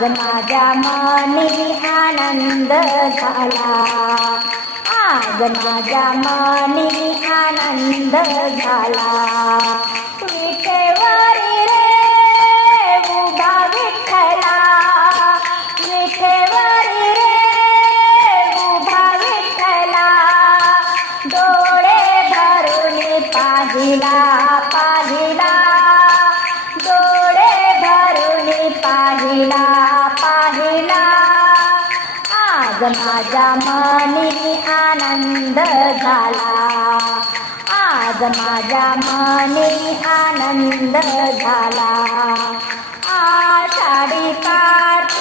आज माझ्या मनी आनंद झाला. आज माझ्या मनी आनंद झाला. विठेवारी रे उभा विठ्ठला. विठेवारी रे उभा विठ्ठला. तिला पाहिला. आज माझ्या मनी आनंद झाला. आज माझ्या मनी आनंद झाला. आषाढी पाठ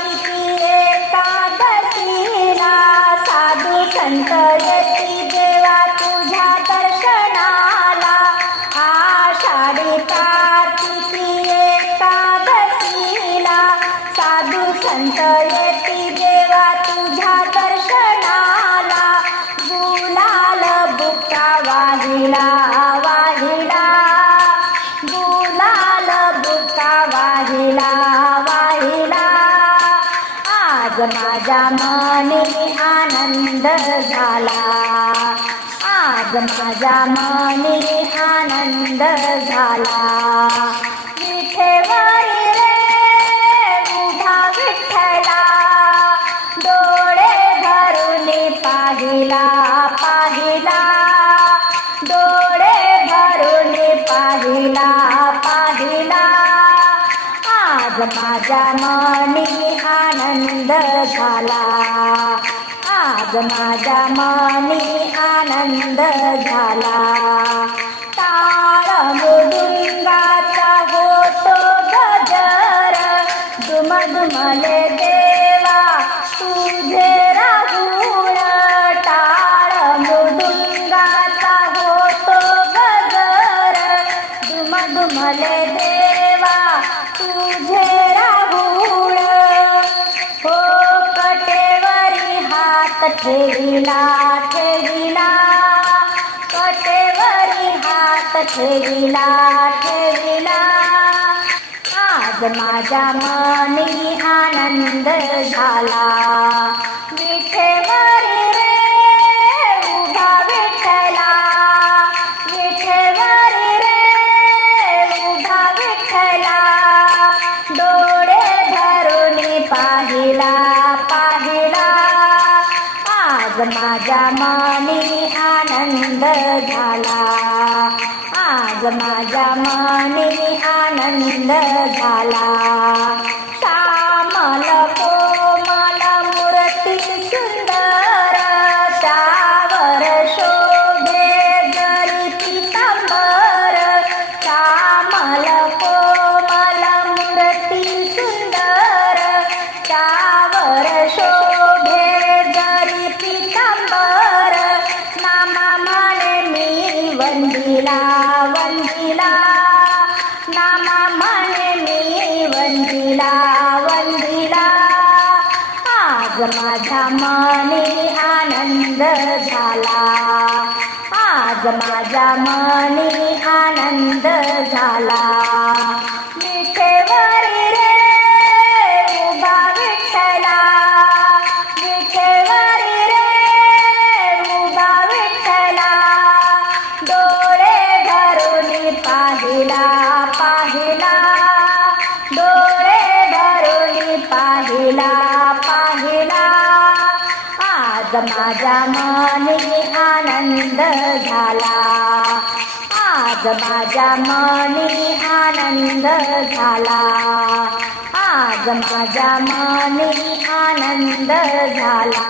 आज माझ्या मनी आनंद झाला. आज माझ्या मनी आनंद झाला. विठेवरी रे उभा विठ्ठला. डोळे भरून पाहिला पाहिला. डोळे भरून पाहिला. आज माझ्या मनी आनंद झाला. आज माझ्या मनी आनंद झाला. ठेविला ठेविला कटेवरी हात ठेविला ठेविला आज माझ्या मनी आनंद झाला. विठेवरी रे उभा विठ्ठला. विठेवरी रे उभा विठला माझ्या मनी आनंद झाला. आज माझ्या मनी आनंद झाला. नामा म्हणे मी वंदिला वंदिला. आज माझ्या मनी आनंद झाला. आज माझ्या मनी आनंद झाला. आज माझ्या मनी आनंद झाला. आज माझ्या मनी आनंद झाला. आज माझ्या मनी आनंद झाला.